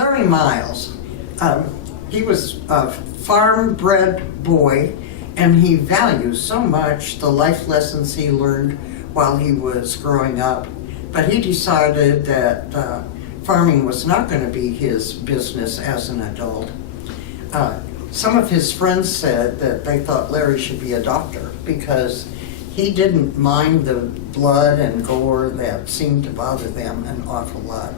Larry Miles, he was a farm-bred boy, and he values so much the life lessons he learned while he was growing up. But he decided that farming was not going to be his business as an adult. Some of his friends said that they thought Larry should be a doctor because he didn't mind the blood and gore that seemed to bother them an awful lot.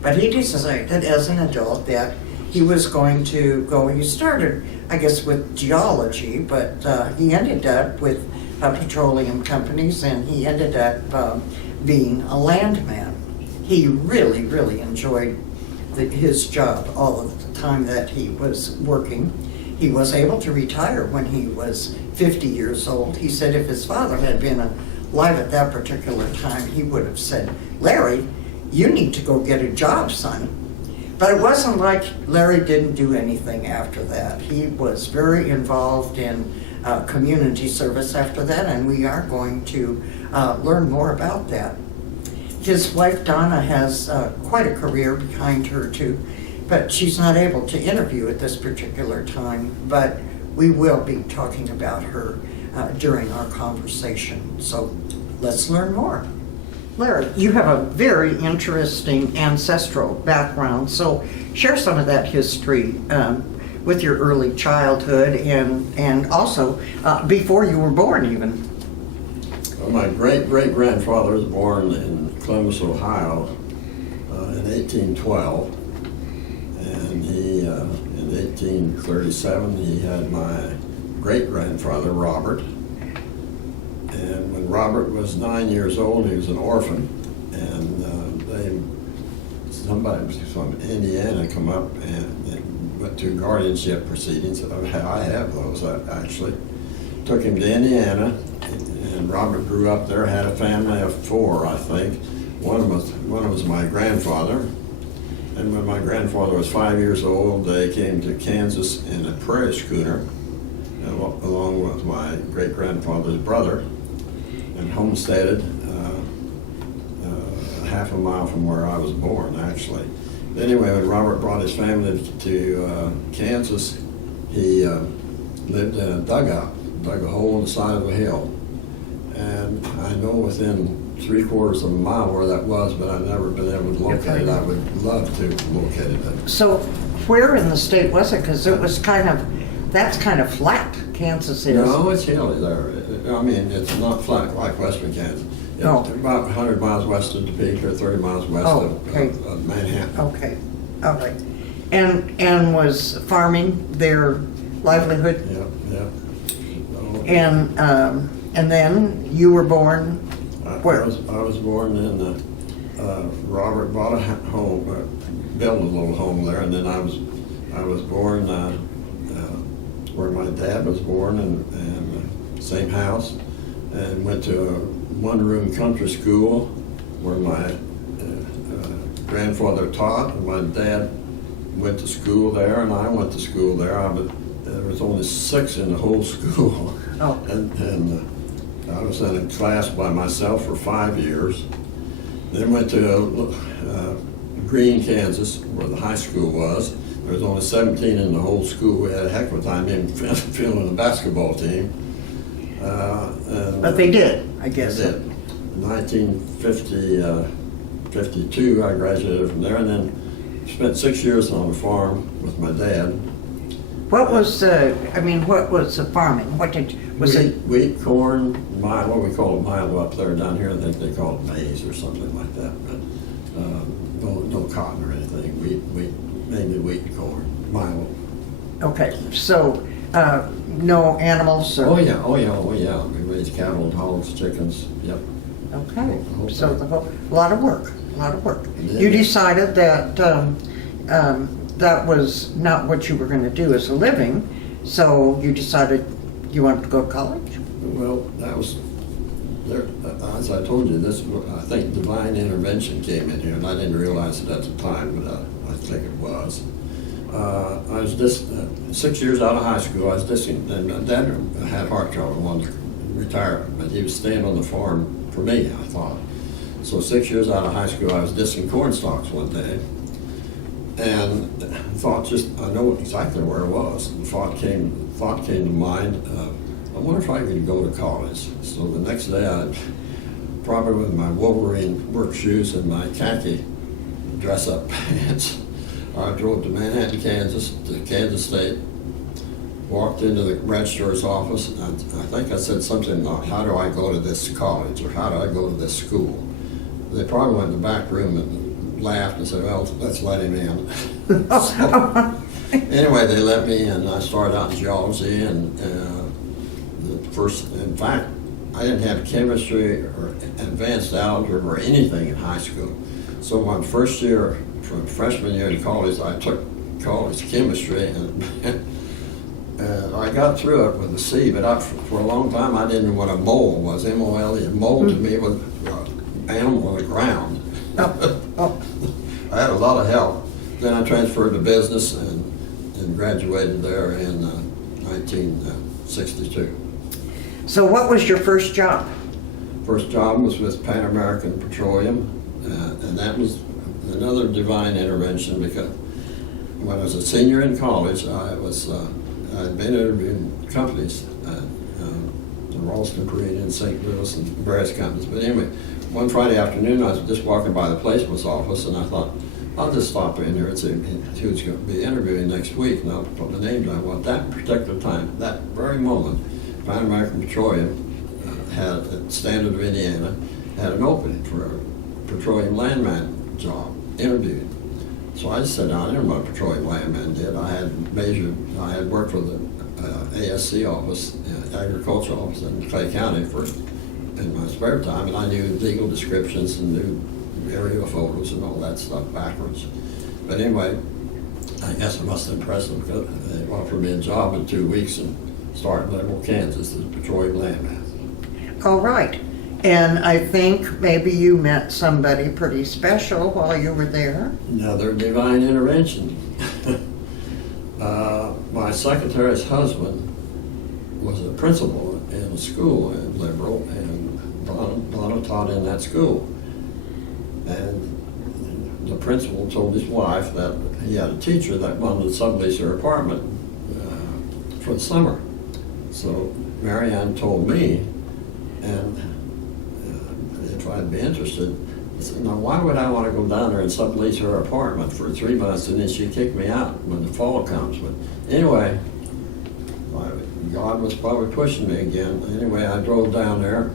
But he decided as an adult that he was going to go, he started, I guess, with geology, but he ended up with petroleum companies, and he ended up being a landman. He really, really enjoyed his job all of the time that he was working. He was able to retire when he was 50 years old. He said if his father had been alive at that particular time, he would have said, "Larry, you need to go get a job, son." But it wasn't like Larry didn't do anything after that. He was very involved in community service after that, and we are going to learn more about that. His wife Donna has quite a career behind her too, but she's not able to interview at this particular time, but we will be talking about her during our conversation. So let's learn more. Larry, you have a very interesting ancestral background, so share some of that history with your early childhood and also before you were born even. Well, my great-great-grandfather was born in Columbus, Ohio in 1812, and he, in 1837, he had my great-grandfather, Robert, and when Robert was 9 years old, he was an orphan, and somebody from Indiana come up and went to guardianship proceedings. I have those, actually. Took him to Indiana, and Robert grew up there, had a family of 4, I think. One was my grandfather, and when my grandfather was 5 years old, they came to Kansas in a prairie schooner, along with my great-grandfather's brother, and homesteaded half a mile from where I was born, actually. Anyway, when Robert brought his family to Kansas, he lived in a dugout, dug a hole in the side of a hill. And I know within 3/4 of a mile where that was, but I've never been able to locate it. I would love to locate it. So where in the state was it? Because it was that's kind of flat, Kansas is. No, it's hilly there. I mean, it's not flat like western Kansas. It's about 100 miles west of Topeka, or 30 miles west of Manhattan. Okay, all right. And was farming their livelihood? Yeah. And then you were born where? I was born in Robert bought a home, built a little home there, and then I was born where my dad was born, in the same house, and went to a one-room country school where my grandfather taught, and my dad went to school there, and I went to school there. There was only 6 in the whole school. Oh. And I was in a class by myself for 5 years. Then went to Greene, Kansas, where the high school was. There was only 17 in the whole school. We had a heck of a time even fielding the basketball team. But they did, I guess. They did. In 1952, I graduated from there, and then spent 6 years on a farm with my dad. What was the farming? Was it? Wheat, corn, what we call it milo up there. Down here, I think they call it maize or something like that. But no cotton or anything. Wheat, mainly wheat and corn, milo. Okay, so no animals? Or? Oh yeah. We raised cattle, hogs, chickens. Yep. Okay, so a lot of work. You decided that that was not what you were going to do as a living, so you decided you wanted to go to college? Well, that was, there, as I told you, I think divine intervention came in here, and I didn't realize it at the time, but I think it was. I was 6 years out of high school. I was and my dad had heart trouble and wanted to retire, but he was staying on the farm for me, I thought. So 6 years out of high school, I was disking corn stalks one day. And I know exactly where it was. And thought came to mind, I wonder if I could go to college. So the next day, I probably with my Wolverine work shoes and my khaki dress-up pants, I drove to Manhattan, Kansas, to Kansas State, walked into the registrar's office, and I think I said something like, how do I go to this college, or how do I go to this school? They probably went in the back room and laughed and said, well, let's let him in. So, anyway, they let me in. I started out in geology, and in fact, I didn't have chemistry or advanced algebra or anything in high school. So my first year, from freshman year in college, I took college chemistry, and I got through it with a C, but for a long time I didn't know what a mole was. M-O-L-E. A mole to me was an animal on the ground. I had a lot of help. Then I transferred to business and graduated there in 1962. So what was your first job? First job was with Pan American Petroleum, and that was another divine intervention, because when I was a senior in college, I'd been interviewing companies, the Ralston Marine in St. Louis and various companies. But anyway, one Friday afternoon, I was just walking by the placements office, and I thought, I'll just stop in here and see who's going to be interviewing next week, and I'll put the name down. Well, at that particular time, that very moment, Pan American Petroleum had, at Standard of Indiana, had an opening for a petroleum landman job, interviewed. So I just sat down. I didn't know what a petroleum landman did. I had worked for the ASC office, agricultural office in Clay County in my spare time, and I knew legal descriptions and knew aerial photos and all that stuff backwards. But anyway, I guess I must have impressed them, because they offered me a job in 2 weeks and started in Liberal, Kansas, as a petroleum landman. All right. And I think maybe you met somebody pretty special while you were there. Another divine intervention. My secretary's husband was a principal in a school in Liberal, and Donna taught in that school. And the principal told his wife that he had a teacher that wanted to sublease her apartment for the summer. So Marianne told me, and if I'd be interested, I said, now why would I want to go down there and sublease her apartment for 3 months and then she'd kick me out when the fall comes? But anyway, God was probably pushing me again. Anyway, I drove down there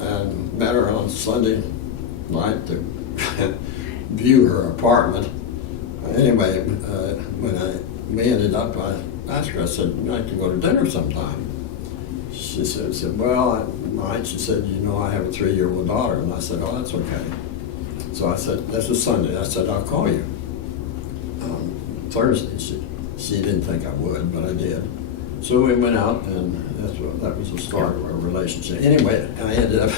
and met her on Sunday night to view her apartment. Anyway, when we ended up, I asked her, I said, I'd like to go to dinner sometime. She said, well, I might. She said, you know, I have a 3-year-old daughter. And I said, oh, that's okay. So I said, this is Sunday. I said, I'll call you. Thursday, she didn't think I would, but I did. So we went out, and that was the start of our relationship. Anyway, I ended up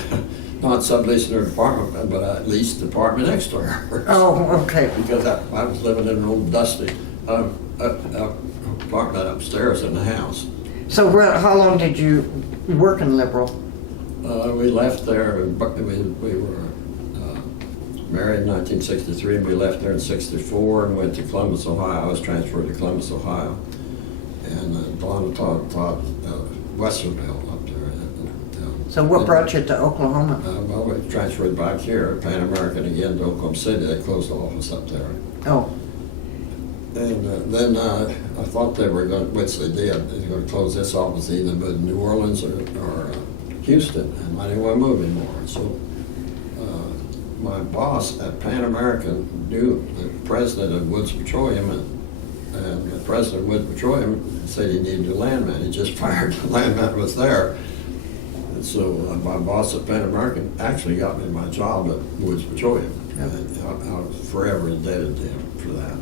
not subleasing her apartment, but I leased the apartment next to her. Oh, okay. Because I was living in an old dusty apartment upstairs in the house. So how long did you work in Liberal? We left there, we were married in 1963, and we left there in 64 and went to Columbus, Ohio. I was transferred to Columbus, Ohio. And Donna taught Westerville up there. So what brought you to Oklahoma? Well, we transferred back here, Pan American again to Oklahoma City. They closed the office up there. Oh. And then I thought they were going, which they did, they were going to close this office either in New Orleans or Houston, and I didn't want to move anymore. So my boss at Pan American knew the president of Woods Petroleum, and the president of Woods Petroleum said he needed a landman. He just fired the landman that was there. And so my boss at Pan American actually got me my job at Woods Petroleum. Yep. And I was forever indebted to him for that.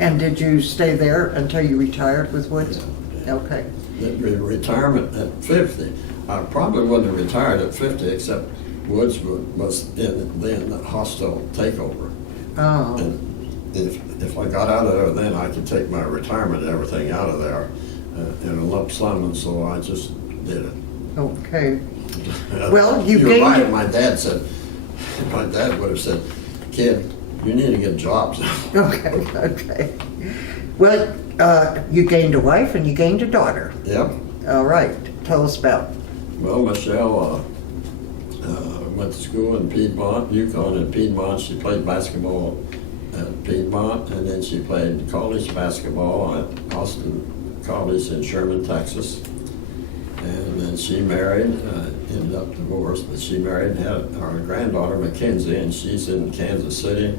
And did you stay there until you retired with Woods? Yeah. Okay. The retirement at 50. I probably wouldn't have retired at 50, except Woods was in the hostile takeover. Oh. And if I got out of there then, I could take my retirement and everything out of there in a lump sum, and so I just did it. Okay. Well, you You're gained... right. My dad would have said, kid, You need to get jobs. Okay, okay. Well, you gained a wife and you gained a daughter. Yep. All right, tell us about. Well, Michelle went to school in Piedmont, Yukon and Piedmont. She played basketball at Piedmont, and then she played college basketball at Austin College in Sherman, Texas. And then she married, ended up divorced, but she married and had our granddaughter Mackenzie, and she's in Kansas City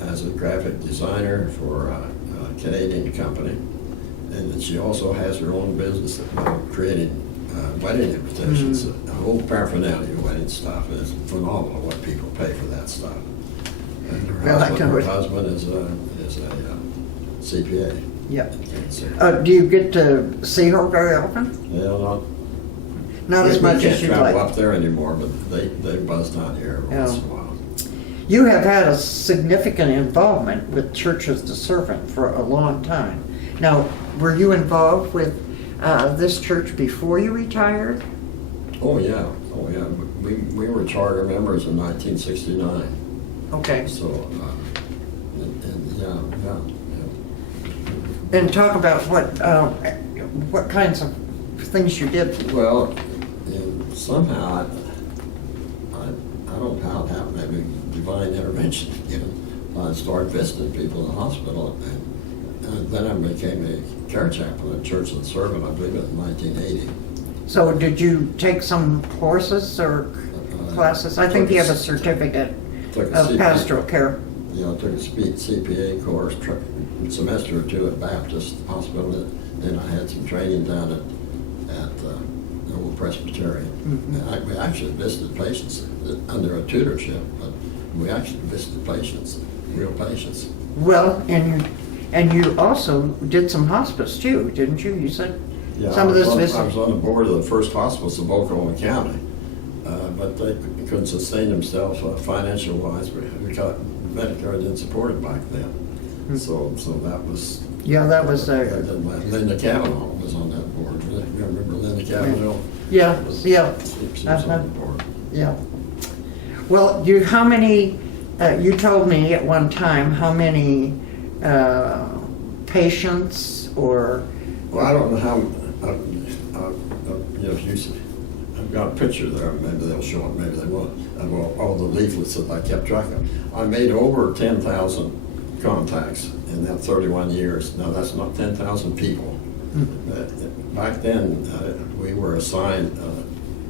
as a graphic designer for a Canadian company. And then she also has her own business of creating wedding invitations, a whole paraphernalia wedding stuff. It's phenomenal what people pay for that stuff. And her husband is a CPA. Yep. Do you get to see her very often? Yeah, not as much as you'd like. We can't travel up there anymore, but they buzz down here every once in a while. You have had a significant involvement with Church of the Servant for a long time. Now, were you involved with this church before you retired? Oh yeah. We were charter members in 1969. Okay. So, yeah. And talk about what kinds of things you did. Well, somehow I don't know how it happened. Maybe divine intervention. I started visiting people in the hospital, and then I became a care chaplain at Church of the Servant. I believe in 1980. So did you take some courses or classes? I think you have a certificate of pastoral care. I took a CPA course, a semester or two at Baptist Hospital. Then I had some training down at the Old Presbyterian. Mm-hmm. We actually visited patients under a tutorship, but we actually visited patients, real patients. Well, and you also did some hospice too, didn't you? You said some of this visit. I was on the board of the first hospice of Oklahoma County, but they couldn't sustain themselves financial wise because Medicare didn't support it back then. Mm-hmm. So that was. Yeah, that was. Linda Cavanaugh was on that board. Remember Linda Cavanaugh? Yeah. She was on the board. Yeah. Well, how many? You told me at one time how many patients or. Well, I don't know how. I've got a picture there. Maybe they'll show it. Maybe they won't. Of all the leaflets that I kept track of. I made over 10,000 contacts in that 31 years. Now that's not 10,000 people. Mm-hmm. Back then, we were assigned a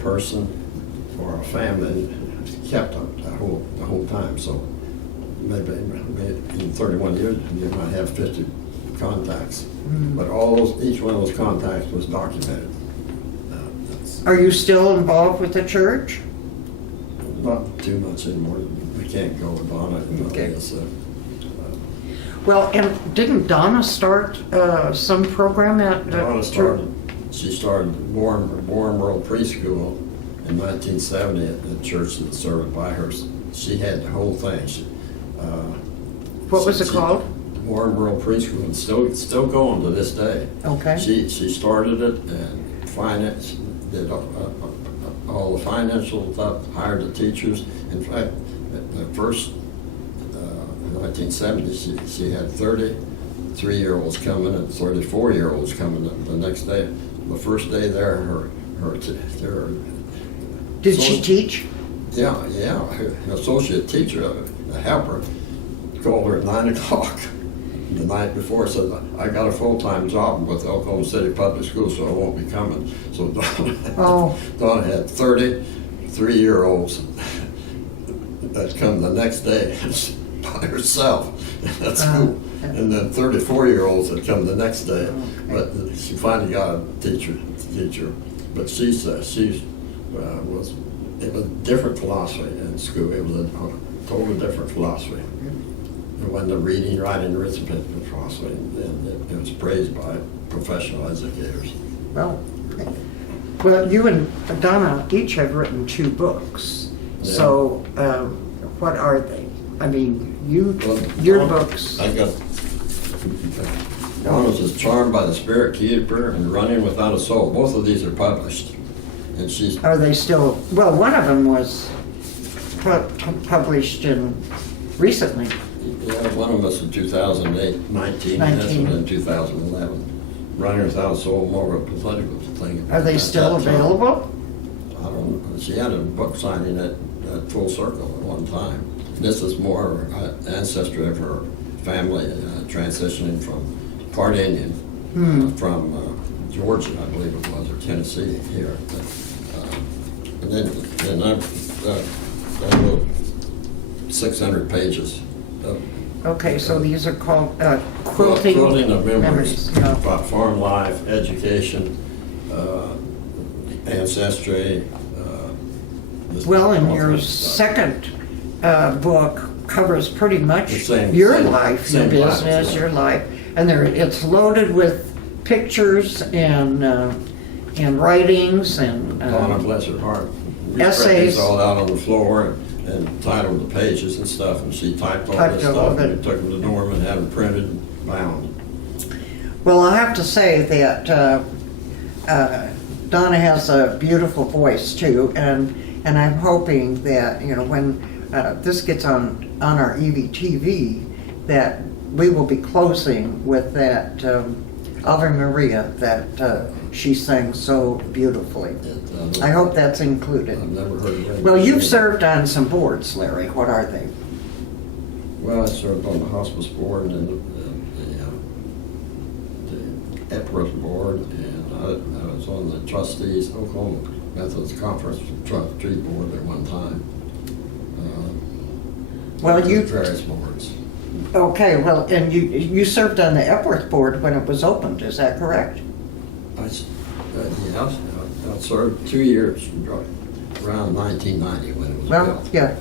person or a family kept the whole time. So maybe in 31 years, you might have 50 contacts. Mm-hmm. But each one of those contacts was documented. Are you still involved with the church? Not too much anymore. We can't go with Donna. Okay. Well, and didn't Donna start some program at Donna started. She started Warm World Preschool in 1970 at the Church of the Servant by her. She had the whole thing. What was it called? Warm World Preschool, and still going to this day. Okay. She started it and financed. Did all the financial stuff, hired the teachers. In fact, the first 1970s, she had 30 3-year-olds coming and 34-year-olds coming the next day. The first day there, Did she teach? Yeah. Her associate teacher, a helper, called her at 9 o'clock the night before, said, I got a full-time job with Oklahoma City Public Schools, so I won't be coming. So Donna had 30 3-year-olds that come the next day by herself at school. And then 34-year-olds that come the next day. But she finally got a teacher. But she said it was a different philosophy in school. It was a totally different philosophy. It wasn't a reading, writing, arithmetic philosophy. And it was praised by professional educators. Well, you and Donna each have written 2 books. Yeah. So, what are they? I mean, your books. I got one was Charmed by the Spirit Keeper and Running Without a Soul. Both of these are published. And Are they still? Well, one of them was published in recently. Yeah, one of us in 2008, 19, and this one in 2011. Running Without Soul, more of a political thing. Are they At still that time. available? I don't know. She had a book signing at Full Circle at one time. This is more ancestry of her family transitioning from part Indian, from Georgia, I believe it was, or Tennessee here. And then I wrote 600 pages of Okay, so these are called quilting quilting of memories No. about farm life, education, ancestry. Just Well, and all your kinds of stuff. second book covers pretty much The same- your same- life, your same life, business, yeah. your life, and it's loaded with pictures and writings and Donna, bless her heart, we essays. spread these all out on the floor and titled the pages and stuff, and she typed all Typed this all stuff, of and it. we took them to Norman, had them printed and bound. Well, I have to say that Donna has a beautiful voice too, and I'm hoping that when this gets on our EVTV, that we will be closing with that Ave Maria that she sang so beautifully. I hope that's included. I've never heard of it. Well, you've served on some boards, Larry. What are they? Well, I served on the hospice board and then the Epworth board, and I was on the trustees, Oklahoma Methodist Conference trustee board at one time. Well, you Various boards. okay? Well, and you served on the Epworth board when it was opened. Is that correct? Yes, I served 2 years, around 1990 when it was Well, built. yeah.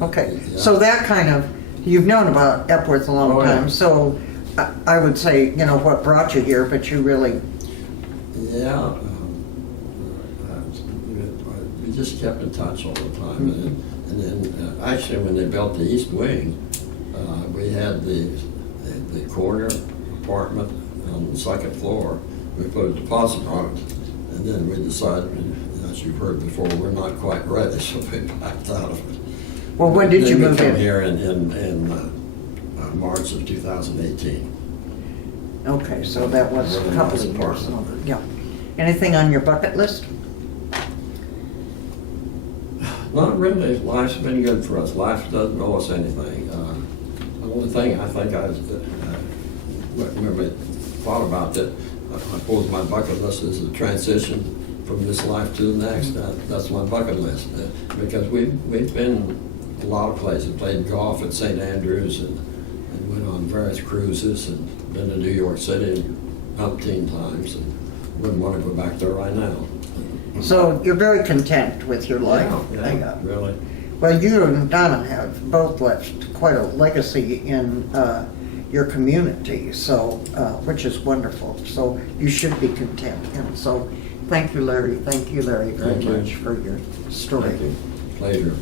Okay. Yeah. So that kind of you've known about Epworth a long Oh, yeah. time. So I would say what brought you here, but you really Yeah, we just kept in touch all the time. And then actually when they built the East Wing, we had the corner apartment on the second floor. We put a deposit on it, and then we decided, as you've heard before, we're not quite ready, so we backed out of it. Well, when did you Then we move come in? here in March of 2018. Okay, so that was a Really couple nice of years. apartment. Yeah. Anything on your bucket list? Not really. Life's been good for us. Life doesn't owe us anything. The only thing I think remember thought about that, I suppose my bucket list is the transition from this life to the next. That's my bucket list because we've been a lot of places. Played golf at St. Andrews and went on various cruises and been to New York City umpteen times and wouldn't want to go back there right now. So you're very content with your life. Yeah, really. Well, you and Donna have both left quite a legacy in your community, so which is wonderful. So you should be content. And so, thank you, Larry. Thank you, Larry, very Thank you. much for your story. Thank you. Pleasure.